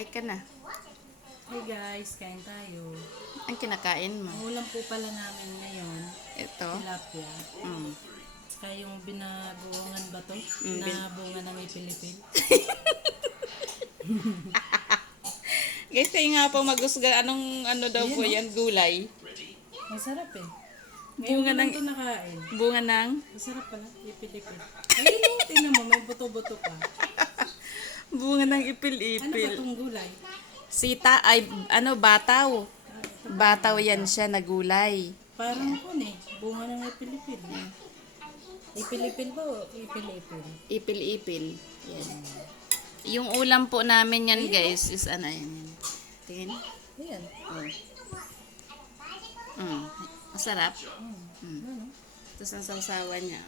Hi ka na. Hey guys, kain tayo. Ang kinakain mo? Ang ulam po pala namin ngayon, Ito. tilapia. Mm. Saka yung binabuungan ba to? Mm, Binabungan ng ipilipil. Guys, kayo nga po magusga. Anong ano daw po yan? Gulay. Masarap eh. Bunga Ngayon ng... ng... ito nakain. Bunga ng... Masarap pala, ipilipil. Ayun mo, tingnan mo, may buto-buto pa. Bunga ng Ano ba ipil-ipil. itong gulay? Sita, ay, ano, bataw. Bataw yan siya na gulay. Parang eh, bunga ng ipilipil. Ipilipil ba o ipilipil? Ipil-ipil. Yan. Yung ulam po namin yan, guys, is ano yan. Tingin. Ayan. Oh. Mm. Masarap. Ano? Tapos ang sausawan niya.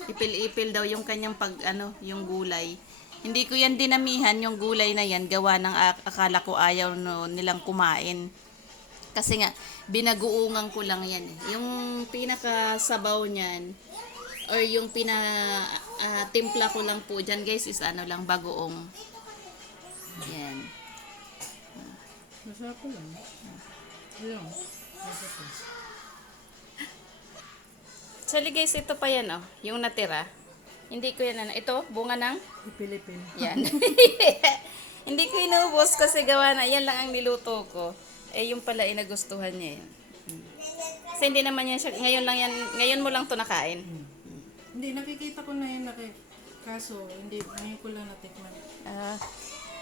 Ipil-ipil daw yung kanyang yung gulay. Hindi ko yan dinamihan yung gulay na yan. Gawa ng akala ko ayaw nilang kumain. Kasi nga, binaguungan ko lang yan. Yung pinakasabaw niyan, or yung timpla ko lang po dyan, guys, is ano lang, bagoong. Yan. Masarap po lang. Ayun. Masarap po. Actually, guys, ito pa yan, oh. Yung natira. Hindi ko yan, ito, bunga ng... Ipilipil. Yan. Hindi ko inubos kasi gawa na, yan lang ang niluto ko. Eh, yung pala, nagustuhan niya yan. Kasi hindi naman yan siya, ngayon mo lang to nakain. Hindi, nakikita ko na yun. Kaso, hindi, ngayon ko lang natikman.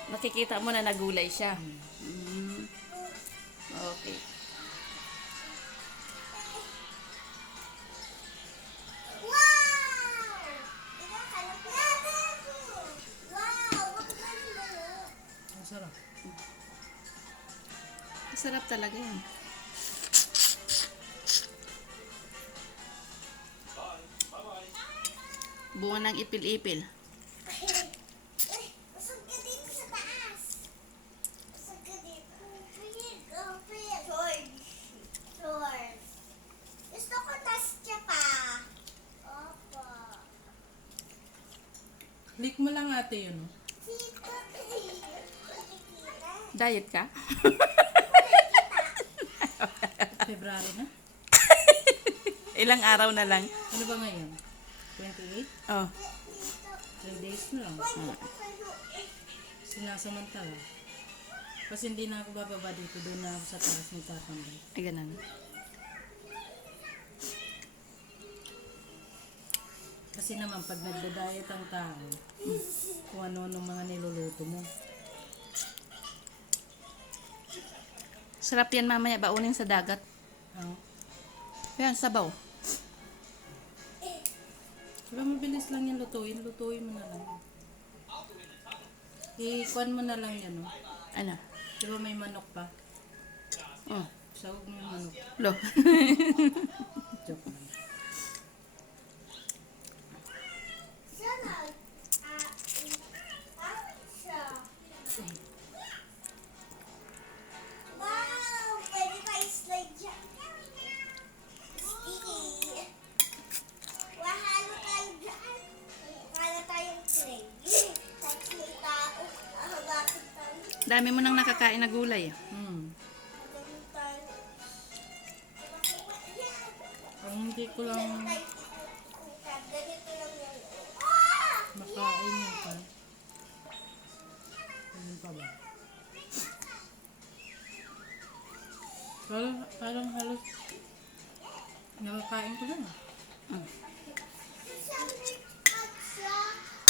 Nakikita mo na nagulay siya. Okay. Masarap. Masarap talaga yan. Bunga ng ipil-ipil. Usog ka dito sa taas. Usog ka dito. George. Gusto ko tas siya pa. Opo. Click mo lang ate yun. Oh. Dito. Diet ka? February na? Ilang araw na lang. Ano ba ngayon? 28? Oh. 3 days na lang. Sinasamantala. Kasi hindi na ako bababa dito. Doon na ako sa taas nagtatambay. Ay, ganun. Kasi naman pag nagda-diet ang tao, kung ano ng mga niluluto mo. Sarap yan mamaya. Baunin sa dagat. Ah, Yan, sabaw. diba mabilis lang yung lutuin? Lutuin mo na lang. I-kuan mo na lang yan. Oh. Ano? Diba may manok pa? Oh. Sawag mo yung manok. Lo. Joke lang. Wow! Pwede pa i-slide dyan. Sticky. Wahalo tayo dyan. Wala tayong tray. Tapos may tao. Bakit tayo? Dami mo nang nakakain na gulay. Ganun tayo. Ang hindi ko lang Ganito lang yan. makain yun pa. Ano pa ba? Parang halos nakakain ko lang.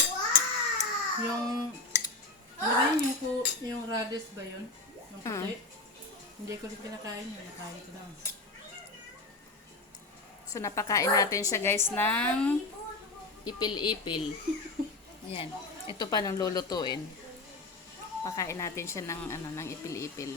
Wow! Yung ano ba yun? Yung radish ba yun? Yung puti? Hindi ko rin kinakain yun. Nakain ko lang. So, napakain natin siya, guys, ng ipil-ipil. Ayan. Ito pa nung lulutuin. Pakain natin siya ng ipil-ipil.